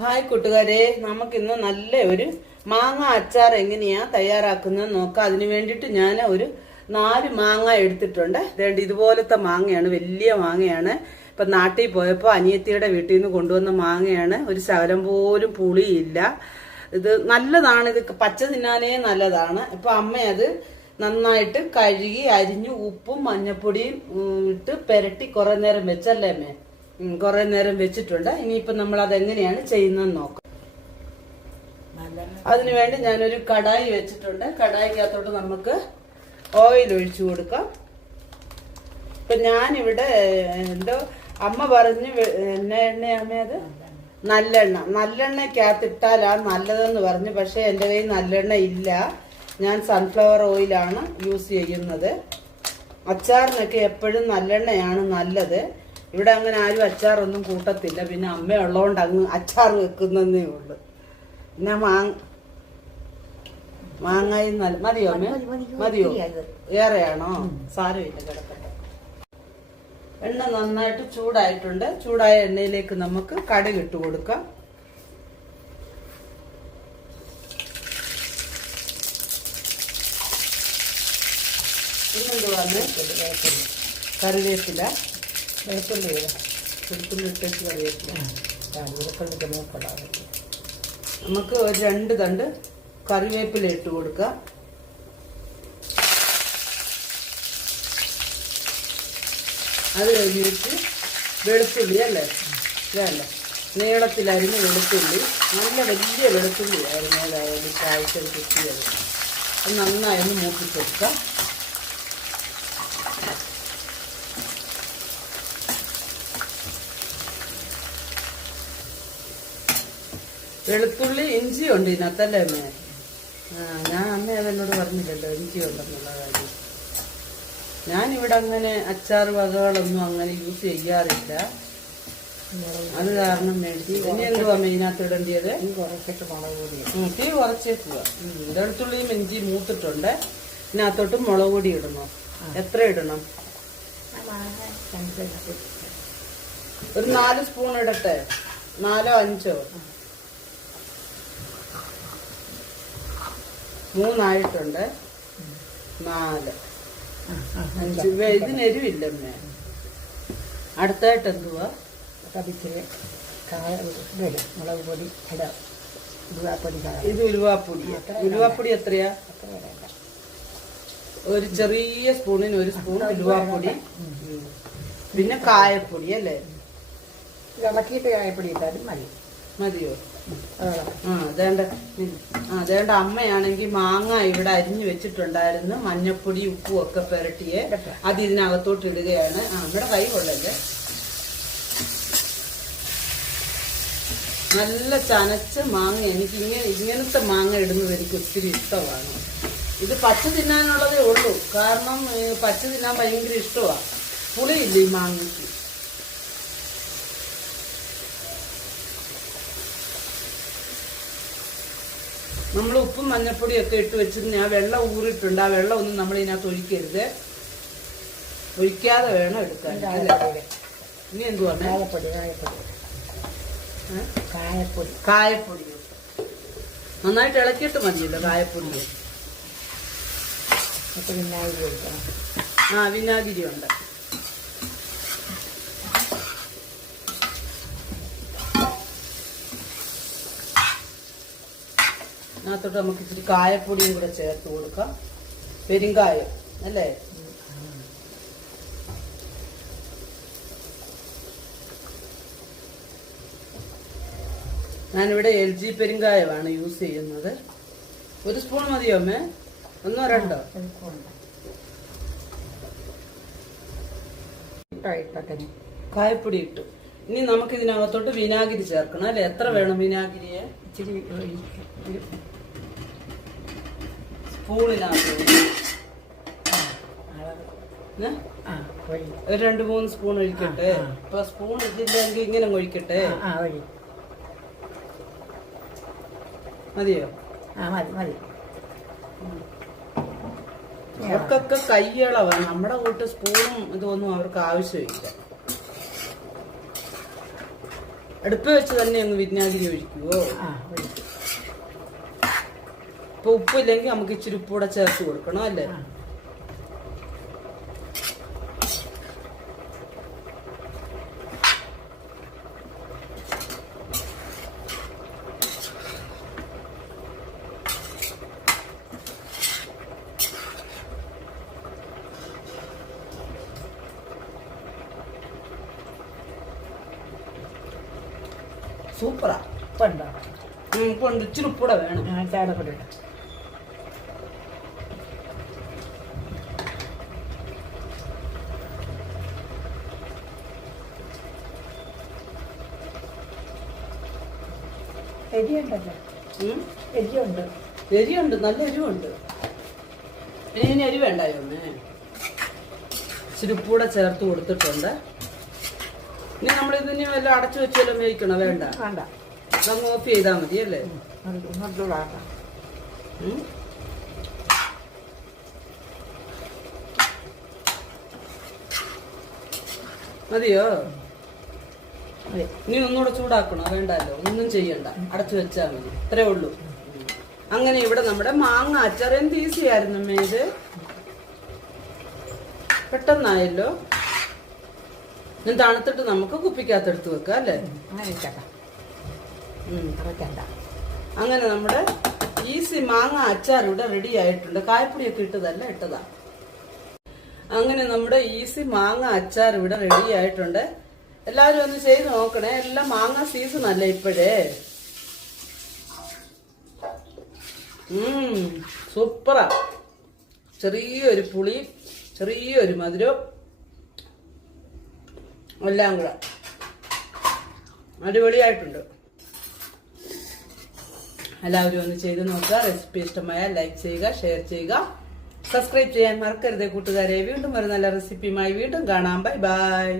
Hi കൂട്ടുകാരെ, നമുക്കിന്ന് നല്ല ഒരു മാങ്ങ അച്ചാർ എങ്ങനെയാ തയ്യാറാക്കുന്നത് നോക്കാം. അതിനു വേണ്ടിയിട്ട് ഞാൻ ഒരു 4 മാങ്ങ എടുത്തിട്ടുണ്ട്. അതുകൊണ്ട് ഇതുപോലത്തെ മാങ്ങയാണ്, വലിയ മാങ്ങയാണ്. ഇപ്പൊ നാട്ടിൽ പോയപ്പോൾ അനിയത്തിയുടെ വീട്ടിൽ നിന്ന് കൊണ്ടുവന്ന മാങ്ങയാണ്. ഒരു ശകലം പോലും പുളിയില്ല. ഇത് നല്ലതാണ്, ഇത് പച്ച തിന്നാനേ നല്ലതാണ്. ഇപ്പൊ അമ്മ അത് നന്നായിട്ട് കഴുകി അരിഞ്ഞു ഉപ്പും മഞ്ഞപ്പൊടിയും ഇട്ട് പെരട്ടി കുറെ നേരം വെച്ചല്ലേ അമ്മേ? കുറെ നേരം വെച്ചിട്ടുണ്ട്. ഇനിയിപ്പോ നമ്മൾ അതെങ്ങനെയാണ് ചെയ്യുന്നതെന്ന് നോക്കാം. അതിനുവേണ്ടി ഞാനൊരു കടായി വെച്ചിട്ടുണ്ട്. കടായിക്കകത്തോട്ട് നമുക്ക് ഓയിൽ ഒഴിച്ചു കൊടുക്കാം. ഇപ്പൊ ഞാനിവിടെ എന്തോ അമ്മ പറഞ്ഞ് എണ്ണ അത് നല്ലെണ്ണക്കകത്തിട്ടാലാണ് നല്ലതെന്ന് പറഞ്ഞു. പക്ഷെ എൻ്റെ കയ്യിൽ നല്ലെണ്ണ ഇല്ല. ഞാൻ സൺഫ്ലവർ ഓയിലാണ് യൂസ് ചെയ്യുന്നത്. അച്ചാറിനൊക്കെ എപ്പോഴും നല്ലെണ്ണയാണ് നല്ലത്. ഇവിടെ അങ്ങനെ ആരും അച്ചാറൊന്നും കൂട്ടത്തില്ല. പിന്നെ അമ്മ ഉള്ളതുകൊണ്ട് അങ്ങ് അച്ചാർ വെക്കുന്നതേ ഉള്ളു. പിന്നെ മാങ്ങായി മതിയോ അമ്മ? മതിയോ? ഏറെയാണോ? സാരമില്ല, കിടക്കട്ടെ. എണ്ണ നന്നായിട്ട് ചൂടായിട്ടുണ്ട്. ചൂടായ എണ്ണയിലേക്ക് നമുക്ക് കടുക് ഇട്ട് കൊടുക്കാം. പിന്നെന്തുവാന്ന് കറിവേപ്പില, വെളുത്തുള്ളി ഇട്ടേച്ച് കറിവേപ്പില, നമുക്ക് ഒരു 2 തണ്ട് കറിവേപ്പില ഇട്ട് കൊടുക്കാം. അത് കഴിഞ്ഞിട്ട് വെളുത്തുള്ളി അല്ലേ, വേണ്ട നീളത്തിലരിഞ്ഞ് വെളുത്തുള്ളി, നല്ല വലിയ വെളുത്തുള്ളി ആയിരുന്നു. അതായത് കാഴ്ച കുത്തിയത് അത് നന്നായി ഒന്ന് മൂപ്പിച്ചെടുക്കാം. വെളുത്തുള്ളി ഇഞ്ചി ഉണ്ട് ഇതിനകത്തല്ലേ അമ്മേ? ഞാൻ അമ്മ അതെന്നോട് പറഞ്ഞില്ലല്ലോ ഇഞ്ചി ഉണ്ടെന്നുള്ള കാര്യം. ഞാനിവിടെ അങ്ങനെ അച്ചാർ വകകളൊന്നും അങ്ങനെ യൂസ് ചെയ്യാറില്ല. അത് കാരണം വേണ്ടി ഇനി എന്തുവാ മെയിനകത്ത് ഇടേണ്ടത്? തീ കുറച്ചേക്കുക. വെളുത്തുള്ളിയും ഇഞ്ചി മൂത്തിട്ടുണ്ട്. ഇതിനകത്തോട്ട് മുളക് പൊടി ഇടണോ? എത്ര ഇടണം? ഒരു 4 സ്പൂൺ ഇടട്ടെ? 4ഓ 5ഓ? 3 ആയിട്ടുണ്ട്. 4, 5. ഇതിന് എരിവില്ലമ്മേ. അടുത്തായിട്ട് എന്തുവാ? മുളക് പൊടി, ഇത് ഉലുവാപ്പൊടി. ഉലുവാപ്പൊടി എത്രയാ? ഒരു ചെറിയ സ്പൂണിന് 1 സ്പൂൺ ഉലുവാപ്പൊടി. പിന്നെ കായപ്പൊടി അല്ലേ? ഇളക്കിയിട്ട് കായപ്പൊടി ഇട്ടാലും മതിയോ? അതേണ്ട അമ്മയാണെങ്കിൽ മാങ്ങ ഇവിടെ അരിഞ്ഞു വെച്ചിട്ടുണ്ടായിരുന്നു. മഞ്ഞപ്പൊടി ഉപ്പും ഒക്കെ പുരട്ടിയെ അത് ഇതിനകത്തോട്ട് ഇടുകയാണ്. നമ്മുടെ കൈ കൊള്ളല്ലേ. നല്ല ചനച്ച മാങ്ങ. എനിക്ക് ഇങ്ങനത്തെ മാങ്ങ ഇടുന്നത് എനിക്ക് ഒത്തിരി ഇഷ്ടമാണ്. ഇത് പച്ച തിന്നാനുള്ളതേ ഉള്ളൂ. കാരണം പച്ച തിന്നാൻ ഭയങ്കര ഇഷ്ടമാണ്. പുളിയില്ല ഈ മാങ്ങയ്ക്ക്. നമ്മൾ ഉപ്പും മഞ്ഞപ്പൊടിയും ഒക്കെ ഇട്ട് വെച്ചിട്ട് ഞാൻ വെള്ളം ഊറിയിട്ടുണ്ട്. ആ വെള്ളം ഒന്നും നമ്മൾ ഇതിനകത്ത് ഒഴിക്കരുത്. ഒഴിക്കാതെ വേണം എടുക്കാൻ. ഇനി എന്തുവാ? കായപ്പൊടി നന്നായിട്ട് ഇളക്കിയിട്ട് മതിയല്ലോ കായപ്പൊടി. വിനാഗിരി ഉണ്ട്. അതിനകത്തോട്ട് നമുക്ക് ഇച്ചിരി കായപ്പൊടിയും കൂടെ ചേർത്ത് കൊടുക്കാം. പെരുങ്കായം അല്ലേ? ഞാനിവിടെ LG പെരുങ്കായമാണ് യൂസ് ചെയ്യുന്നത്. 1 സ്പൂൺ മതിയോ അമ്മേ? 1ഓ 2ഓ? കായപ്പൊടി ഇട്ടു. ഇനി നമുക്ക് ഇതിനകത്തോട്ട് വിനാഗിരി ചേർക്കണം അല്ലെ? എത്ര വേണം വിനാഗിരിയെ? ഇച്ചിരി സ്പൂണിനകത്ത് ഒരു 2-3 സ്പൂൺ ഒഴിക്കട്ടെ. ഇപ്പൊ സ്പൂൺ ഇതില്ലെങ്കിൽ ഇങ്ങനെ ഒഴിക്കട്ടെ? മതിയോ? മതി. അവർക്കൊക്കെ കൈയളവാണ്. നമ്മുടെ കൂട്ട് സ്പൂണും ഇതൊന്നും അവർക്ക് ആവശ്യമില്ല. അടുപ്പ് വെച്ച് തന്നെ അങ്ങ് വിനാഗിരി ഒഴിക്കുവോ? ആ ഒഴിക്കും. ഇപ്പൊ ഉപ്പില്ലെങ്കിൽ നമുക്ക് ഇച്ചിരി ഉപ്പൂടെ ചേർത്ത് കൊടുക്കണം അല്ലേ? ആ. സൂപ്പറാ. ഉപ്പുണ്ടോ? ഉപ്പുണ്ട്, ഇച്ചിരി ഉപ്പൂടെ വേണം. ചാടപ്പൊടി ഇടാം. എരിയുണ്ടല്ലോ. എരിയുണ്ട്. എരിയുണ്ട്, നല്ല എരിവുണ്ട്. ഇനി എരി വേണ്ടായോ ഒന്നേ? ഇച്ചിരി ഉപ്പൂടെ ചേർത്ത് കൊടുത്തിട്ടുണ്ട്. ഇനി നമ്മളിതിന് വല്ല അടച്ചു വെച്ചാലും വേവിക്കണോ? വേണ്ട, വേണ്ട. അതങ്ങ് ഓഫ് ചെയ്താൽ മതി അല്ലേ? ഒന്നുകൂടാക്കാം. മതിയോ? അതെ. ഇനി ഒന്നുകൂടെ ചൂടാക്കണോ? വേണ്ടല്ലോ, ഒന്നും ചെയ്യണ്ട, അടച്ചു വെച്ചാൽ മതി. ഇത്രേ ഉള്ളൂ. അങ്ങനെ ഇവിടെ നമ്മുടെ മാങ്ങ അച്ചാർ എന്ത് ഈസി ആയിരുന്നു അമ്മേ ഇത്. പെട്ടെന്നായല്ലോ. ഞാൻ തണുത്തിട്ട് നമുക്ക് കുപ്പിക്കകത്തെടുത്ത് വെക്കാം അല്ലേ? അങ്ങനെ ഇരിക്കട്ടെ. അങ്ങനെ നമ്മുടെ ഈസി മാങ്ങ അച്ചാർ ഇവിടെ റെഡി ആയിട്ടുണ്ട്. കായപ്പൊടിയൊക്കെ ഇട്ടതല്ല, ഇട്ടതാ. അങ്ങനെ നമ്മുടെ ഈസി മാങ്ങ അച്ചാർ ഇവിടെ റെഡി ആയിട്ടുണ്ട്. എല്ലാവരും ഒന്ന് ചെയ്ത് നോക്കണേ. എല്ലാം മാങ്ങ സീസൺ അല്ലേ ഇപ്പോഴേ. സൂപ്പറാ. ചെറിയൊരു പുളി, ചെറിയൊരു മധുരം, എല്ലാം കൂടെ അടിപൊളിയായിട്ടുണ്ട്. എല്ലാവരും ഒന്ന് ചെയ്ത് നോക്കുക. റെസിപ്പി ഇഷ്ടമായാൽ ലൈക്ക് ചെയ്യുക, ഷെയർ ചെയ്യുക, സബ്സ്ക്രൈബ് ചെയ്യാൻ മറക്കരുത് കൂട്ടുകാരെ. വീണ്ടും ഒരു നല്ല റെസിപ്പിയുമായി വീണ്ടും കാണാം. Bye bye.